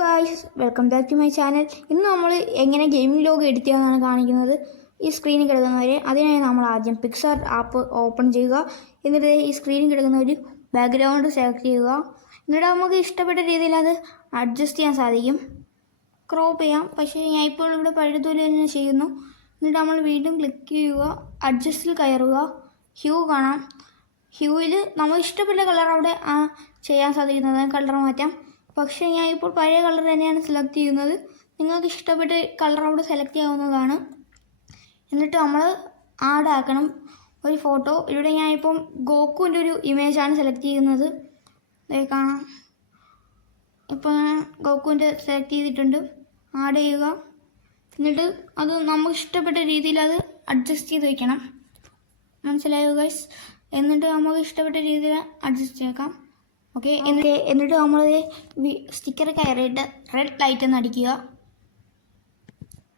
Guys, welcome back to my channel. ഇന്ന് നമ്മൾ എങ്ങനെ ഗെയിമിംഗ് ലോഗോ എഡിറ്റ് ചെയ്യാമെന്നാണ് കാണിക്കുന്നത്. ഈ സ്ക്രീനിൽ കിടക്കുന്നവരെ അതിനായി നമ്മൾ ആദ്യം പിക്സാർ ആപ്പ് ഓപ്പൺ ചെയ്യുക. എന്നിട്ട് ഈ സ്ക്രീനിൽ കിടക്കുന്ന ഒരു ബാക്ക്ഗ്രൗണ്ട് സെലക്ട് ചെയ്യുക. എന്നിട്ട് നമുക്ക് ഇഷ്ടപ്പെട്ട രീതിയിൽ അത് അഡ്ജസ്റ്റ് ചെയ്യാൻ സാധിക്കും, ക്രോപ്പ് ചെയ്യാം. പക്ഷേ ഞാൻ ഇപ്പോൾ ഇവിടെ പഴയതുപോലെ തന്നെ ചെയ്യുന്നു. എന്നിട്ട് നമ്മൾ വീണ്ടും ക്ലിക്ക് ചെയ്യുക, അഡ്ജസ്റ്റിൽ കയറുക, ഹ്യൂ കാണാം. ഹ്യൂവിൽ നമ്മൾ ഇഷ്ടപ്പെട്ട കളർ അവിടെ ചെയ്യാൻ സാധിക്കുന്നത് കളർ മാറ്റാം. പക്ഷേ ഞാൻ ഇപ്പോൾ പഴയ കളർ തന്നെയാണ് സെലക്ട് ചെയ്യുന്നത്. നിങ്ങൾക്ക് ഇഷ്ടപ്പെട്ട കളർ അവിടെ സെലക്ട് ചെയ്യാവുന്നതാണ്. എന്നിട്ട് നമ്മൾ ആഡ് ആക്കണം ഒരു ഫോട്ടോ. ഇവിടെ ഞാനിപ്പം ഗോക്കുവിൻ്റെ ഒരു ഇമേജാണ് സെലക്ട് ചെയ്യുന്നത്. കാണാം, ഇപ്പോൾ ഞാൻ ഗോക്കുവിൻ്റെ സെലക്ട് ചെയ്തിട്ടുണ്ട്. ആഡ് ചെയ്യുക. എന്നിട്ട് അത് നമുക്ക് ഇഷ്ടപ്പെട്ട രീതിയിൽ അത് അഡ്ജസ്റ്റ് ചെയ്ത് വയ്ക്കണം. മനസ്സിലായോ ഗൈസ്? എന്നിട്ട് നമുക്ക് ഇഷ്ടപ്പെട്ട രീതിയിൽ അഡ്ജസ്റ്റ് ചെയ്യാം. ഓക്കെ. എന്നിട്ട് നമ്മൾ സ്റ്റിക്കർ കയറിയിട്ട് റെഡ് ലൈറ്റ് ഒന്ന് അടിക്കുക.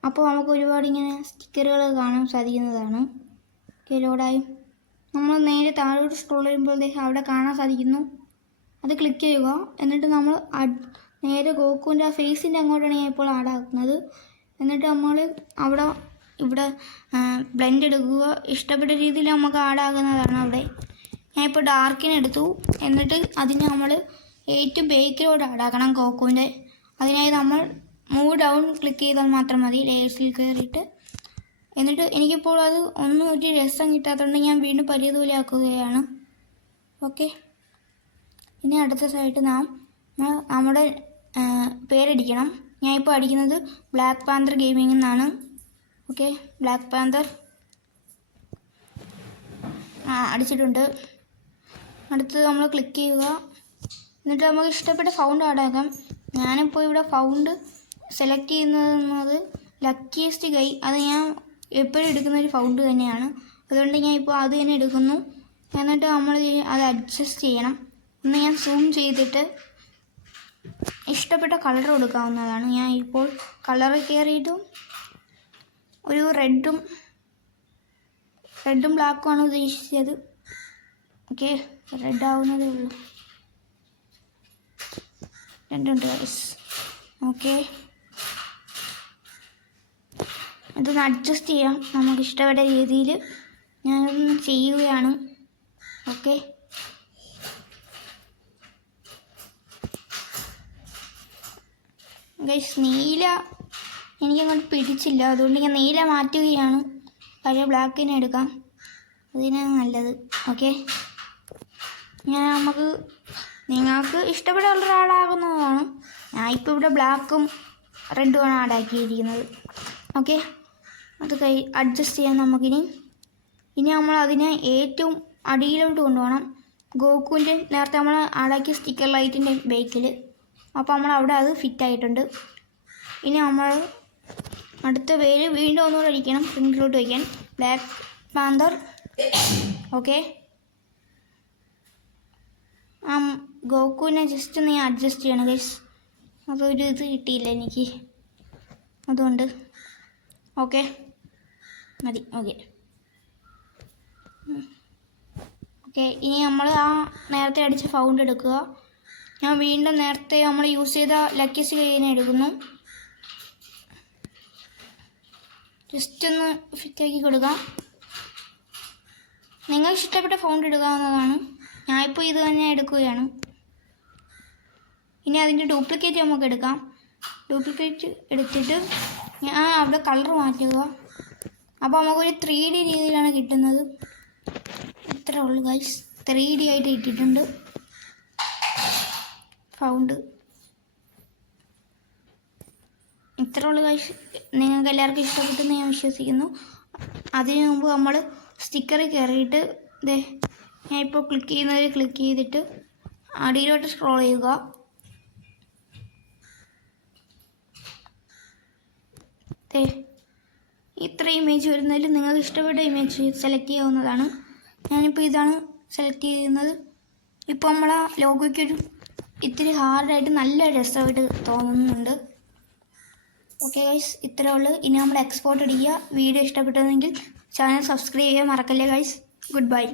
അപ്പോൾ നമുക്ക് ഒരുപാട് ഇങ്ങനെ സ്റ്റിക്കറുകൾ കാണാൻ സാധിക്കുന്നതാണ്. ഓക്കെ, ലോഡായി. നമ്മൾ നേരെ താഴോട്ട് സ്ക്രോൾ ചെയ്യുമ്പോഴത്തേക്ക് അവിടെ കാണാൻ സാധിക്കുന്നു. അത് ക്ലിക്ക് ചെയ്യുക. എന്നിട്ട് നമ്മൾ നേരെ ഗോക്കുവിൻ്റെ ആ ഫേസിൻ്റെ അങ്ങോട്ടാണ് ഞാൻ ഇപ്പോൾ ആഡാക്കുന്നത്. എന്നിട്ട് നമ്മൾ ഇവിടെ ബ്ലെൻഡ് എടുക്കുക. ഇഷ്ടപ്പെട്ട രീതിയിൽ നമുക്ക് ആഡാകുന്നതാണ് അവിടെ. ഞാൻ ഇപ്പോൾ ഡാർക്കിന് എടുത്തു. എന്നിട്ട് അതിന് നമ്മൾ ഏറ്റവും ബേക്കിലോട്ട് ആഡാക്കണം ഗോക്കുവിൻ്റെ. അതിനായി നമ്മൾ മൂവ് ഡൗൺ ക്ലിക്ക് ചെയ്താൽ മാത്രം മതി, ലേയേഴ്സിൽ കയറിയിട്ട്. എന്നിട്ട് എനിക്കിപ്പോൾ അത് ഒന്നും ഒരു രസം കിട്ടാത്തതുകൊണ്ട് ഞാൻ വീണ്ടും പഴയതുപോലെ ആക്കുകയാണ്. ഓക്കെ. ഇനി അടുത്ത സൈഡ് നമ്മുടെ പേരടിക്കണം. ഞാൻ ഇപ്പോൾ അടിക്കുന്നത് ബ്ലാക്ക് പാന്തർ ഗെയിമിംഗ് എന്നാണ്. ഓക്കെ, ബ്ലാക്ക് പാന്തർ അടിച്ചിട്ടുണ്ട്. അടുത്തത് നമ്മൾ ക്ലിക്ക് ചെയ്യുക. എന്നിട്ട് നമുക്ക് ഇഷ്ടപ്പെട്ട ഫൗണ്ട് ആഡാക്കാം. ഞാനിപ്പോൾ ഇവിടെ ഫൗണ്ട് സെലക്ട് ചെയ്യുന്നത് ലക്കിയസ്റ്റ് ഗൈ. അത് ഞാൻ എപ്പോഴും എടുക്കുന്ന ഒരു ഫൗണ്ട് തന്നെയാണ്. അതുകൊണ്ട് ഞാൻ ഇപ്പോൾ അത് തന്നെ എടുക്കുന്നു. എന്നിട്ട് നമ്മൾ അത് അഡ്ജസ്റ്റ് ചെയ്യണം. ഒന്ന് ഞാൻ സൂം ചെയ്തിട്ട് ഇഷ്ടപ്പെട്ട കളർ കൊടുക്കാവുന്നതാണ്. ഞാൻ ഇപ്പോൾ കളർ കയറിയിട്ടും ഒരു റെഡും ബ്ലാക്കുമാണ് ഉദ്ദേശിച്ചത്. ഓക്കെ, റെഡ് ആവുന്നതേ ഉള്ളൂ. രണ്ടുണ്ട് ഗൈസ്. ഓക്കെ, ഇതൊന്ന് അഡ്ജസ്റ്റ് ചെയ്യാം നമുക്ക് ഇഷ്ടപ്പെട്ട രീതിയിൽ. ഞാനതൊന്ന് ചെയ്യുകയാണ്. ഓക്കെ, ഗൈസ്, നീല എനിക്കങ്ങോട്ട് പിടിച്ചില്ല. അതുകൊണ്ട് ഞാൻ നീല മാറ്റുകയാണ്. പഴയ ബ്ലാക്കിനെ എടുക്കാം, അതിനാണ് നല്ലത്. ഓക്കെ, നിങ്ങൾക്ക് ഇഷ്ടപ്പെട്ട കളർ ആഡാകുന്നതാണ്. ഞാൻ ഇപ്പോൾ ഇവിടെ ബ്ലാക്കും റെഡുമാണ് ആഡാക്കിയിരിക്കുന്നത്. ഓക്കെ, അത് അഡ്ജസ്റ്റ് ചെയ്യാം നമുക്കിനി. നമ്മൾ അതിനെ ഏറ്റവും അടിയിലോട്ട് കൊണ്ടുപോകണം. ഗോക്കുവിൻ്റെ നേരത്തെ നമ്മൾ ആഡാക്കിയ സ്റ്റിക്കർ ലൈറ്റിൻ്റെ ബേക്കിൽ. അപ്പോൾ നമ്മൾ അവിടെ അത് ഫിറ്റായിട്ടുണ്ട്. ഇനി നമ്മൾ അടുത്ത പേര് വീണ്ടും ഒന്നുകൂടെ അടിക്കണം, ഫ്രണ്ടിലോട്ട് വയ്ക്കാൻ. Black Panther. ഓക്കെ, ഗോക്കുവിനെ ജസ്റ്റ് ഒന്ന് അഡ്ജസ്റ്റ് ചെയ്യണം ഗൈസ്. അതൊരു ഇത് കിട്ടിയില്ല എനിക്ക്, അതുകൊണ്ട്. ഓക്കെ, മതി. ഓക്കെ, ഇനി നമ്മൾ നേരത്തെ അടിച്ച ഫൗണ്ട് എടുക്കുക. ഞാൻ വീണ്ടും നേരത്തെ നമ്മൾ യൂസ് ചെയ്ത ലക്കിയസ്റ്റ് ഗൈനെ എടുക്കുന്നു. ജസ്റ്റ് ഒന്ന് ഫിറ്റാക്കി കൊടുക്കാം. നിങ്ങൾക്ക് ഇഷ്ടപ്പെട്ട ഫൗണ്ട് എടുക്കാവുന്നതാണ്. ഞാനിപ്പോൾ ഇത് തന്നെ എടുക്കുകയാണ്. ഇനി അതിൻ്റെ ഡ്യൂപ്ലിക്കേറ്റ് നമുക്ക് എടുക്കാം. ഡ്യൂപ്ലിക്കേറ്റ് എടുത്തിട്ട് ഞാൻ അവിടെ കളർ മാറ്റുക. അപ്പോൾ നമുക്കൊരു 3D രീതിയിലാണ് കിട്ടുന്നത്. ഇത്രേ ഉള്ളൂ ഗൈസ്. 3D ആയിട്ട് ഇട്ടിട്ടുണ്ട് ഫൗണ്ട്. ഇത്രേ ഉള്ളൂ ഗൈസ്. നിങ്ങൾക്ക് എല്ലാവർക്കും ഇഷ്ടപ്പെട്ടെന്ന് ഞാൻ വിശ്വസിക്കുന്നു. അതിനു മുമ്പ് നമ്മൾ സ്റ്റിക്കറിൽ കയറിയിട്ട് ഞാൻ ഇപ്പോൾ ക്ലിക്ക് ചെയ്യുന്നതിൽ ക്ലിക്ക് ചെയ്തിട്ട് അടിയിലോട്ട് സ്ക്രോൾ ചെയ്യുക. ഇത്ര ഇമേജ് വരുന്നതിൽ നിങ്ങൾക്ക് ഇഷ്ടപ്പെട്ട ഇമേജ് സെലക്ട് ചെയ്യാവുന്നതാണ്. ഞാനിപ്പോൾ ഇതാണ് സെലക്ട് ചെയ്യുന്നത്. ഇപ്പോൾ നമ്മളെ ലോഗോയ്ക്കൊരു ഇത്തിരി ഹാർഡായിട്ട് നല്ല രസമായിട്ട് തോന്നുന്നുണ്ട്. ഓക്കെ ഗൈസ്, ഇത്രേ ഉള്ളൂ. ഇനി നമ്മൾ എക്സ്പോർട്ട് അടിക്കുക. വീഡിയോ ഇഷ്ടപ്പെട്ടതെങ്കിൽ ചാനൽ സബ്സ്ക്രൈബ് ചെയ്യാൻ മറക്കല്ലേ ഗൈസ്. Good bye.